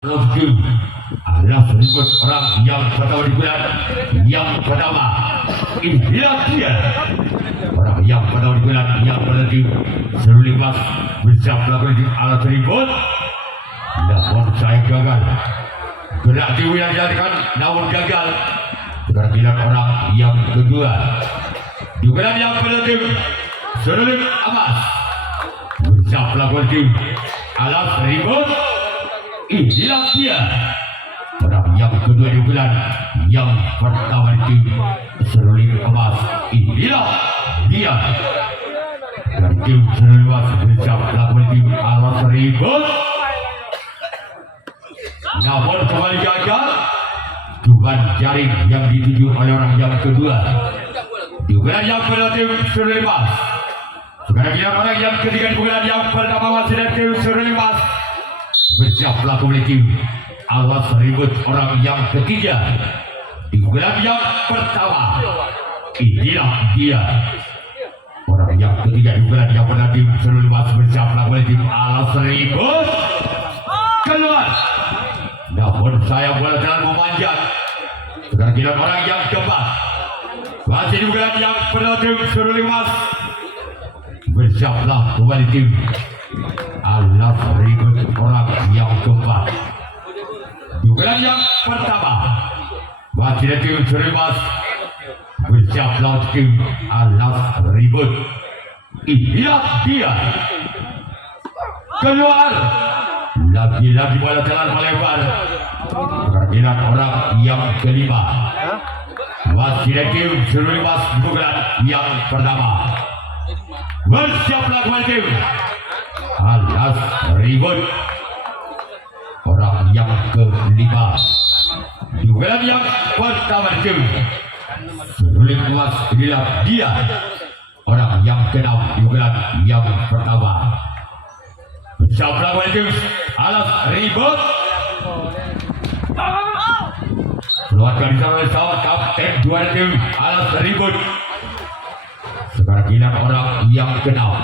Roskin adalah berikut orang yang pertama digunakan. Yang pertama inilah dia orang yang pertama digunakan. Yang pertama seluruh limas bisa melakukan di alat ribut, namun saya gagal. Gerak Dewi yang dijadikan namun gagal. Sekarang orang yang kedua digunakan. Yang pertama seluruh amas bisa melakukan di alat ribut. Inilah dia orang yang kedua di bulan. Yang pertama di seruling emas. Inilah dia dan tim seruling emas bisa melakukan tim alat ribut, namun kembali gagal. Dugaan jaring yang dituju oleh orang yang kedua di bulan yang pertama tim seruling emas. Sekarang kita orang yang ketiga di bulan yang pertama masih dari tim seruling emas bersiap melakukan tim alat ribut. Orang yang ketiga di bulan yang pertama. Inilah dia orang yang ketiga di bulan yang pertama tim seluruh emas bersiap melakukan tim alat ribut. Keluar, namun saya bola jalan memanjat. Sekarang kita orang yang keempat masih di bulan yang pertama tim seluruh emas bersiaplah kembali tim alat ribut. Orang yang keempat di bulan yang pertama masih ada tim seluruh emas bersiaplah tim alat ribut. Inilah dia. Keluar, lagi-lagi bola jalan melebar. Perkiraan orang yang kelima masih ada tim seluruh emas di bulan yang pertama bersiaplah kembali tim alat ribut. Orang yang kelima di bulan yang pertama tim seluruh emas. Inilah dia orang yang keenam di bulan yang pertama bersiaplah kembali tim alat ribut. Keluarkan di sana pesawat kapten dua tim alat ribut. Sekarang gila orang yang keenam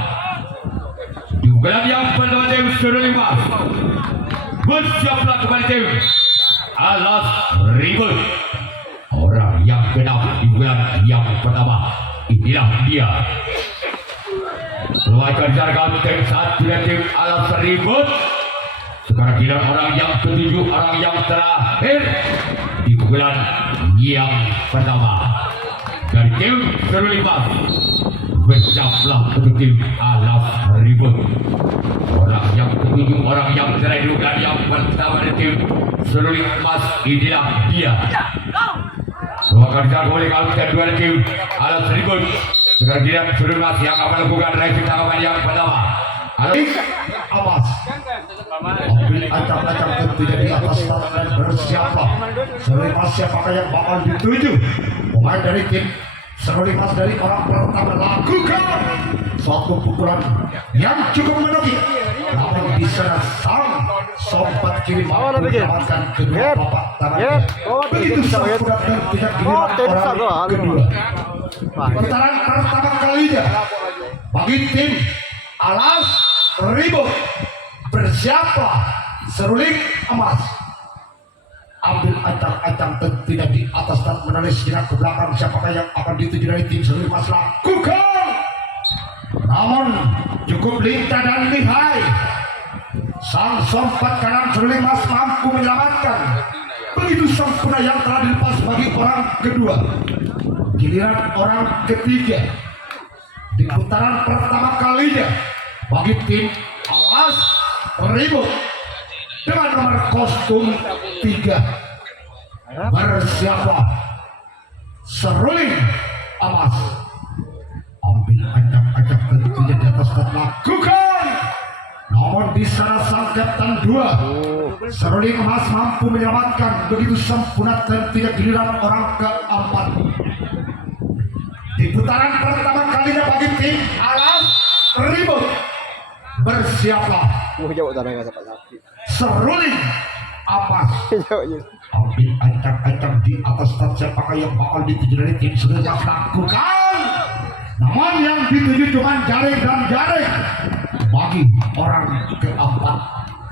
di bulan yang pertama tim seluruh emas bersiaplah kembali tim alat ribut. Orang yang keenam di bulan yang pertama. Inilah dia. Keluarkan di sana kapten satu tim alat ribut. Sekarang gila orang yang ketujuh, orang yang terakhir di bulan yang pertama dari tim seluruh emas bersiaplah untuk tim alat ribut. Orang yang ketujuh, orang yang terakhir di bulan yang pertama dari tim seluruh emas. Inilah dia. Keluarkan jalan oleh kapten dua tim alat ribut. Sekarang gila seluruh emas yang akan melakukan revisi tanggapan yang pertama. Awas, ambil acak-acak tentunya di atas start dan bersiaplah. Seluruh emas siapakah yang bakal dituju? Pemain dari tim seluruh emas dari orang pertama lakukan suatu pukulan yang cukup menukik. Namun di sana sang sobat kiri mampu mendapatkan kedua papak tangannya. Begitu sempurna dan tidak giliran orang kedua. Putaran pertama kalinya bagi tim alat ribut. Bersiaplah seruling emas. Ambil acak-acak tentunya di atas dan menulis jenak ke belakang siapakah yang akan dituju dari tim seruling emas. Lakukan. Namun cukup lincah dan lihai. Sang sompat kanan seruling emas mampu menyelamatkan. Begitu sempurna yang telah dilepas bagi orang kedua. Giliran orang ketiga di putaran pertama kalinya bagi tim alas ribut dengan nomor kostum 3 bersiaplah seruling emas. Ambil acak-acak tentunya di atas dan lakukan. Namun di sana sang kapten 2 seruling emas mampu menyelamatkan. Begitu sempurna dan tidak giliran orang keempat di putaran pertama kalinya bagi tim alas ribut. Bersiaplah seruling emas. Ambil acak-acak di atas dan siapakah yang bakal dituju dari tim seluruh emas. Lakukan. Namun yang dituju cuma jaring dan jaring bagi orang keempat.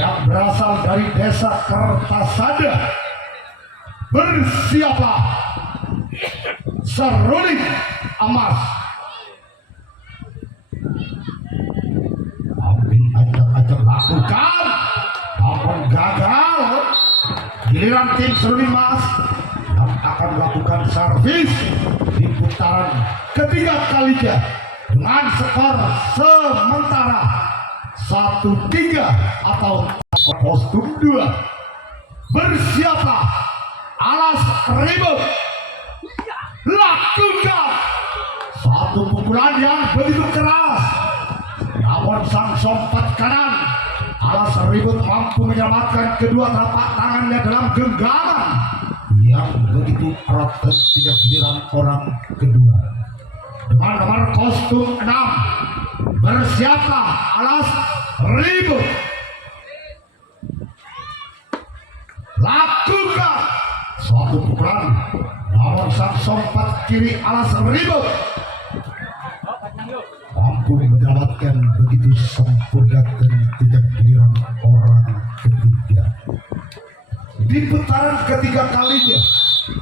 yang berasal dari desa Kertasada. Bersiaplah seruling emas. Amin ajak lakukan, namun gagal. Giliran tim seruling emas yang akan melakukan servis di putaran ketiga kalinya dengan skor sementara 1-3 atau kostum 2. Bersiaplah Alas Ribut, lakukan satu pukulan yang begitu keras, namun sang sompat kanan Alas Ribut mampu menyelamatkan kedua telapak tangannya dalam genggaman yang begitu erat dan tidak giliran orang kedua. Dengan nomor kostum 6, bersiaplah Alas Ribut, lakukan satu pukulan, namun sang sompat kiri Alas Ribut mampu mendapatkan begitu sempurna dan tidak giliran orang ketiga. Di putaran ketiga kalinya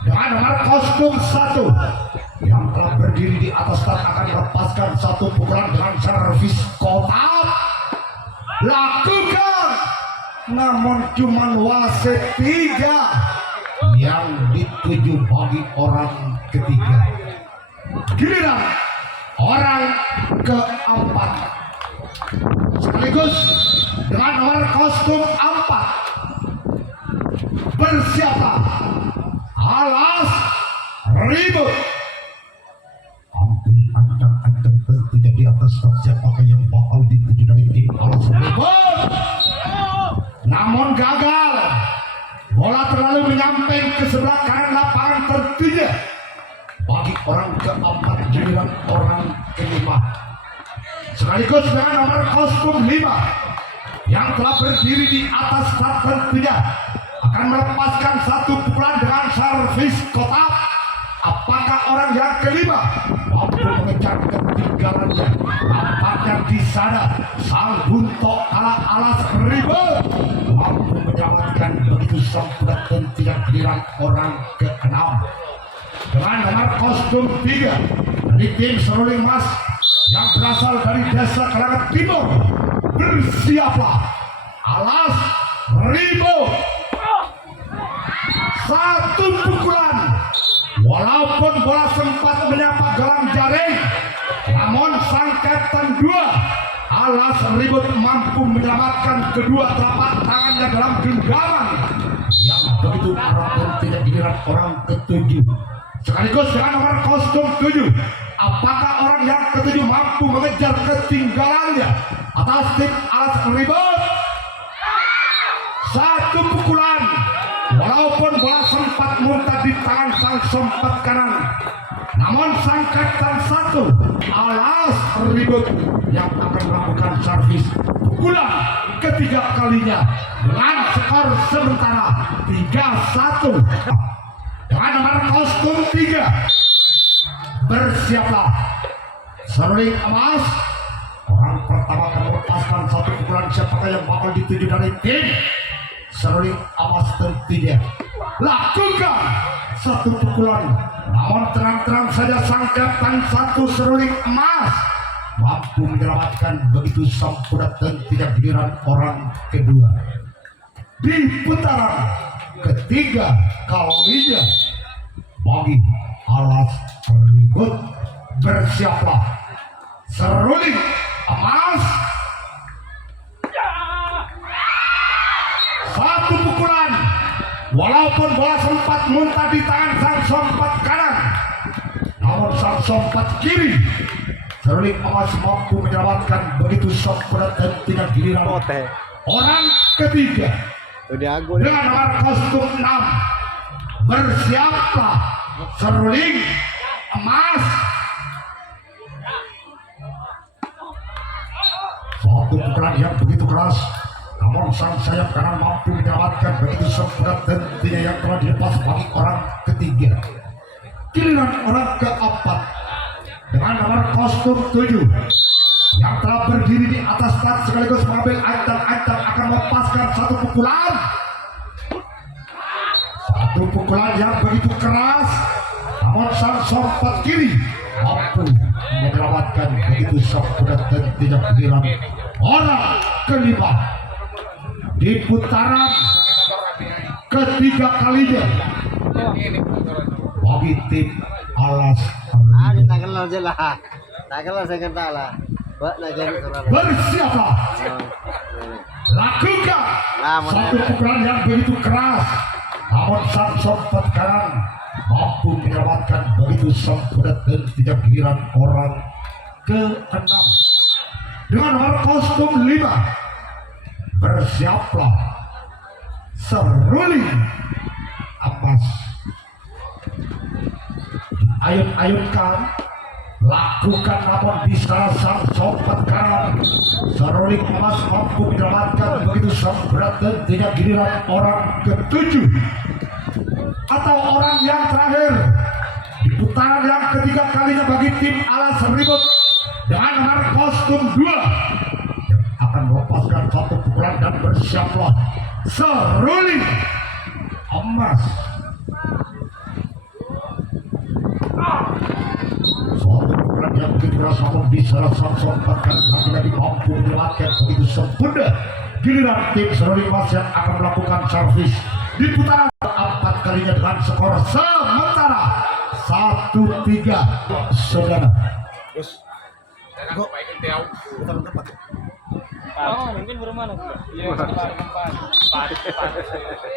dengan nomor kostum 1 yang telah berdiri di atas start akan melepaskan satu pukulan dengan servis kotak, lakukan, namun cuman wasit 3 yang dituju bagi orang ketiga. Giliran orang keempat sekaligus dengan nomor kostum 4, bersiaplah Alas Ribut. Hampir ancang-ancang tentunya di atas siapakah yang bakal dituju dari tim Alas Ribut, namun gagal. Bola terlalu menyamping ke sebelah kanan lapangan tentunya bagi orang keempat, giliran orang kelima sekaligus dengan nomor kostum 5 yang telah berdiri di atas start tentunya akan melepaskan satu pukulan dengan servis kotak. Apakah orang yang kelima mampu mengejar ketinggalannya? Nampaknya di sana sang buntok ala Alas Ribut mampu menyelamatkan begitu sempurna dan tidak giliran orang ke-6 dengan nomor kostum 3 dari tim seruling emas yang berasal dari desa Karangan Timur. Bersiaplah Alas Ribut, satu pukulan, walaupun bola sempat menyapa galang jaring, namun sang kapten 2 Alas Ribut mampu menyelamatkan kedua telapak tangannya dalam genggaman yang begitu erat dan tidak giliran orang ke-7 sekaligus dengan nomor kostum 7. Apakah orang yang ke-7 mampu mengejar ketinggalannya atas tim Alas Ribut? Satu pukulan, walaupun bola sempat muntah di tangan sang sompat kanan, namun sang kapten 1 Alas Ribut yang akan melakukan servis pukulan ketiga kalinya dengan skor sementara 3-1. Dengan nomor kostum 3, bersiaplah seruling emas. Orang pertama akan melepaskan satu pukulan, siapakah yang bakal dituju dari tim seruling emas tentunya. Lakukan satu pukulan, namun terang-terang saja sang kapten 1 seruling emas mampu menyelamatkan begitu sempurna dan tidak giliran orang kedua. Di putaran ketiga kalinya bagi Alas Ribut, bersiaplah seruling emas. Satu pukulan, walaupun bola sempat muntah di tangan sang sompat kanan, namun sang sompat kiri seruling emas mampu menyelamatkan begitu sempurna dan tidak giliran orang ketiga dengan nomor kostum 6. Bersiaplah seruling emas. Satu pukulan yang begitu keras, namun sang sayap kanan mampu menyelamatkan begitu sempurna dan tidak yang telah dilepas bagi orang ketiga. Giliran orang keempat dengan nomor kostum 7 yang telah berdiri di atas start sekaligus mengambil ancang-ancang akan melepaskan pukulan. Satu pukulan yang begitu keras, namun sang sompat kiri mampu menyelamatkan begitu sempurna dan tidak hilang orang kelima di putaran ketiga kalinya bagi tim Alas Ada tak kenal je lah. Tak kenal saya kenal lah. Buat nak jadi orang. bersiaplah lakukan satu pukulan yang begitu keras, namun sang sompat kanan mampu menyelamatkan begitu sempurna dan tidak hilang orang ke-6 dengan nomor kostum 5. Bersiaplah Seruling Abbas. Ayun-ayunkan lakukan, namun bisa sang sompat kanan Seruling Abbas mampu menyelamatkan begitu sempurna dan tidak giliran orang ke-7 atau orang yang terakhir di putaran yang ketiga kalinya bagi tim Alas Ribut dengan nomor kostum 2 yang akan melepaskan satu pukulan dan bersiaplah Seruling Emas. Suatu pukulan yang begitu keras, namun bisa sang sompat karena lagi-lagi mampu menyelamatkan begitu sempurna giliran tim Seruling Emas yang akan melakukan servis di putaran keempat kalinya dengan skor sementara 1-3. Saudara mungkin bermana?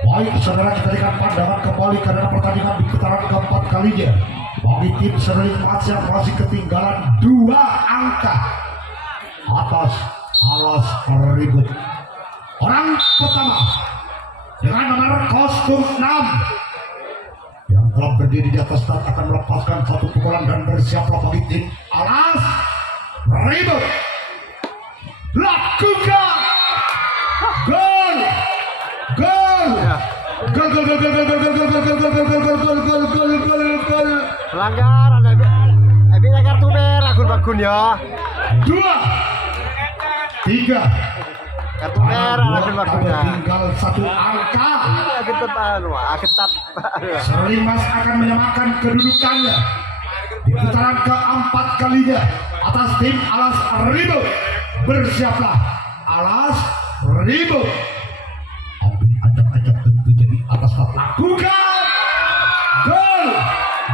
baik saudara, kita berikan pandangan kembali karena pertandingan di putaran keempat kalinya bagi tim Seruling Emas yang masih ketinggalan 2 angka atas Alas Ribut. Orang pertama dengan nomor kostum 6 yang telah berdiri di atas start akan melepaskan satu pukulan dan bersiaplah bagi tim Alas Ribut. Lakukan gol, gol, gol, gol, gol, gol, gol, gol, gol, gol, gol, gol, gol, gol, gol, gol, gol. Pelanggar ada kartu merah Gun ya. 2, 3. Kartu merah Gun ya. Tinggal satu angka. Ketat. Seruling Emas akan menyamakan kedudukannya di putaran keempat kalinya atas tim Alas Ribut. Bersiaplah Alas Ribut. Ajak-ajak tentu jadi atas start. Lakukan gol,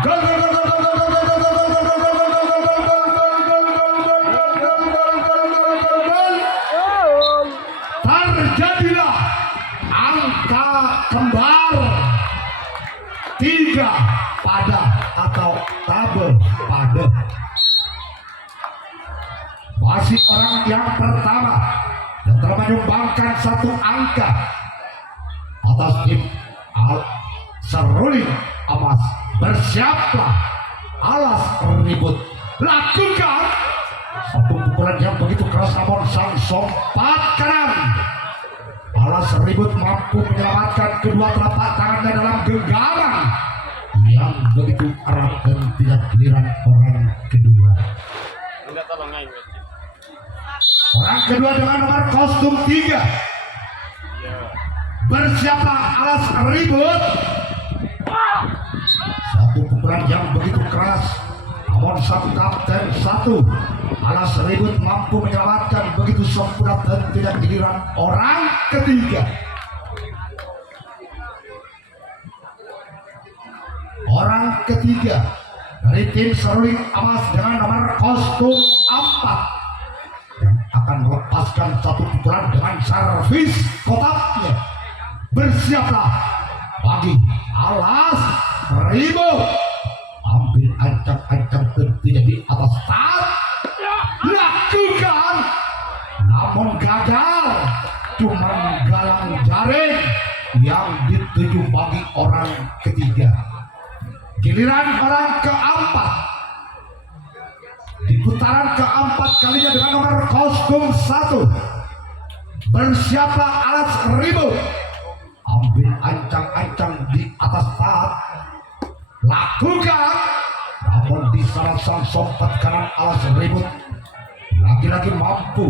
gol, gol, gol, gol, gol, gol, gol, gol, gol, gol, gol, terjadilah angka kembar 3 pada atau tabel pada. Masih orang yang pertama yang telah menyumbangkan satu angka atas tim Seruling Emas. Bersiaplah Alas Ribut. Lakukan satu pukulan yang begitu keras, namun sang sompat kanan Alas Ribut mampu menyelamatkan kedua telapak tangannya dalam genggaman yang begitu erat dan tidak giliran orang kedua. Orang kedua dengan nomor kostum 3. Bersiaplah Alas Ribut. Satu pukulan yang begitu keras, namun sang kapten 1 Alas Ribut mampu menyelamatkan begitu sempurna dan tidak giliran orang ketiga. Orang ketiga dari tim Seruling Emas dengan nomor kostum 4 yang akan melepaskan satu pukulan dengan servis kotaknya. Bersiaplah bagi Alas Ribut. Ambil ancang-ancang tentunya di atas start. Lakukan, namun gagal. Cuma galang jaring yang dituju bagi orang ketiga. Giliran orang keempat di putaran keempat kalinya dengan nomor kostum 1. Bersiaplah Alas Ribut. Ambil ancang-ancang di atas start. Lakukan, namun di salah sang sompat kanan Alas Ribut lagi-lagi mampu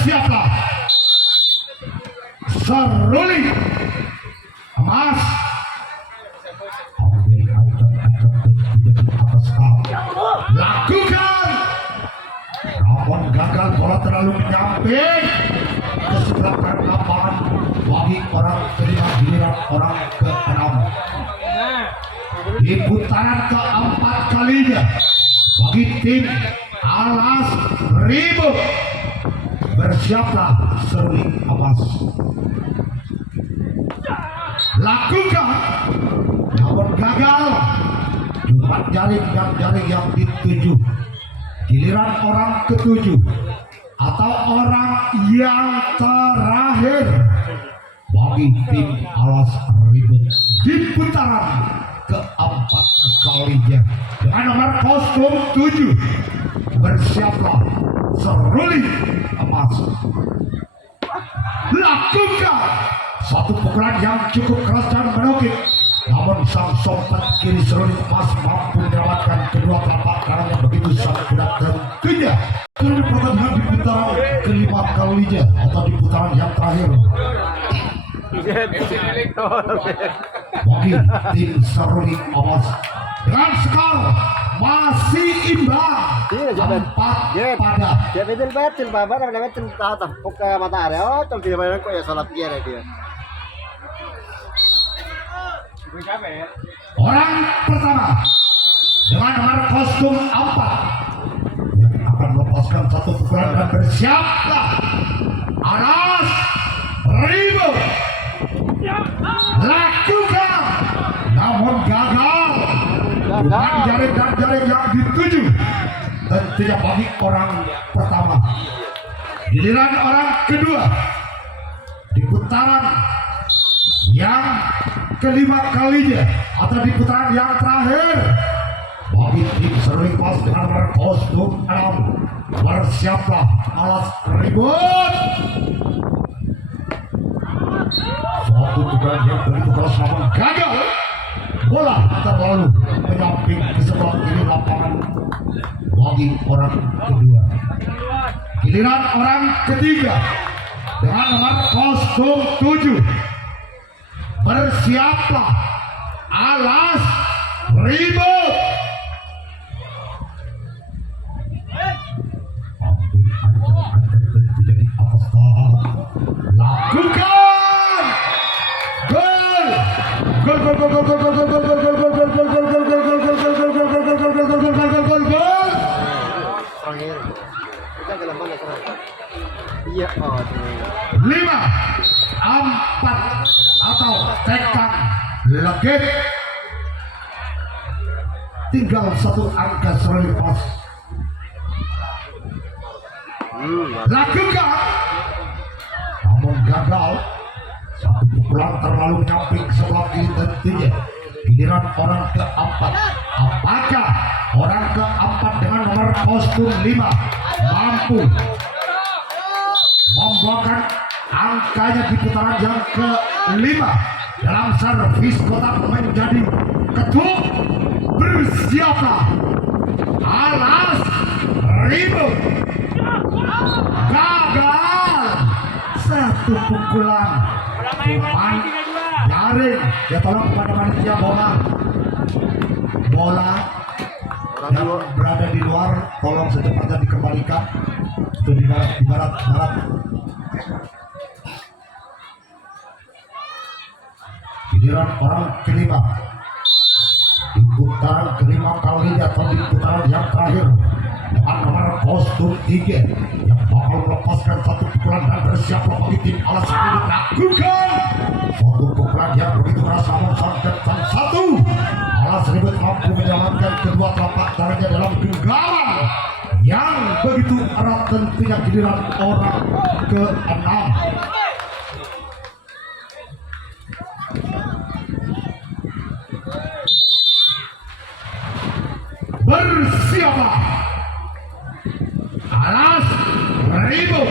Bersiaplah. Seruling emas. Lakukan. Namun gagal, bola terlalu menyamping ke sebelah kanan lapangan bagi orang kelima, giliran orang ke-6. Di putaran keempat kalinya bagi tim Alas Ribut. Bersiaplah seruling emas. Lakukan. Namun gagal. Jumat jaring dan jaring yang dituju. Giliran orang ke-7 atau orang yang terakhir bagi tim Alas Ribut di putaran keempat kalinya dengan nomor kostum 7. Bersiaplah seruling emas. Lakukan satu pukulan yang cukup keras dan menukik, namun sang sompet kiri seruling emas mampu menyelamatkan kedua telapak tangannya begitu sangat berat. Tentunya ini pertandingan di putaran kelima kalinya atau di putaran yang terakhir bagi tim seruling emas dengan skor masih imbang 4 pada. Dia betul babar ada betul tepuk ke matahari. Oh, kalau dia bayar kok ya salah pikir dia. Orang pertama dengan nomor kostum 4 yang akan melepaskan satu pukulan dan bersiaplah Alas Ribut. Lakukan, namun gagal. Bukan jaring dan jaring yang dituju. Tentunya bagi orang pertama. Giliran orang kedua di putaran yang kelima kalinya atau di putaran yang terakhir bagi tim seruling emas dengan nomor kostum 6. Bersiaplah Alas Ribut. Suatu pukulan yang begitu keras namun gagal. Bola terlalu menyamping di sebelah kiri lapangan bagi orang kedua. Giliran orang ketiga dengan nomor kostum 7. Bersiaplah Alas Ribut. Lakukan. Gol. Gol gol gol gol gol gol gol gol gol gol gol gol gol gol gol gol gol gol. Terakhir. Kita dalam mana sekarang? Iya, oh. 5, 4 atau tekan legit. Tinggal satu angka seruling emas. Lakukan, namun gagal. Satu pukulan terlalu menyamping sebelah kiri tentunya. Giliran orang keempat. Apakah orang keempat dengan nomor kostum 5 mampu membuahkan angkanya di putaran yang ke-5 dalam servis kotak menjadi ketuk? Bersiaplah Alas Ribut. Gagal. Satu pukulan cuman jaring. Ya tolong kepada panitia bola yang berada di luar tolong secepatnya dikembalikan. Itu di barat. Giliran orang kelima di putaran kelima kalinya atau di putaran yang terakhir dengan nomor kostum 3 yang bakal melepaskan satu pukulan dan bersiaplah bagi tim Alas Ribut. Lakukan suatu pukulan yang begitu keras namun sampai satu Alas Ribut mampu menyelamatkan kedua telapak tangannya dalam genggaman yang begitu erat. Tentunya giliran orang ke-6. Bersiaplah Alas Ribut.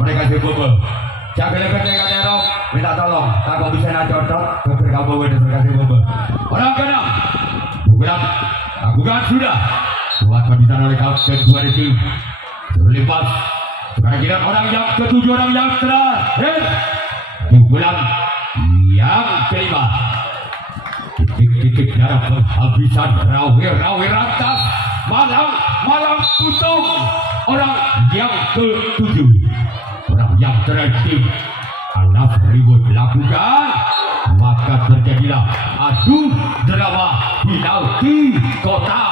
mereka si Bobo. Jaga ketika terok, minta tolong. Takut bisa nak cocok, keberkau Bobo dan mereka si Bobo. Orang keenam, bukan sudah. Buat pembicaraan oleh kapten dua tim. Terlibat. Sekarang kita orang yang ketujuh, orang yang terakhir. Pukulan yang kelima. Titik-titik darah penghabisan rawi rantas. Malang tutung. Orang yang ketujuh, orang yang terakhir. Alas ribut lakukan, maka terjadilah adu drama penalti kota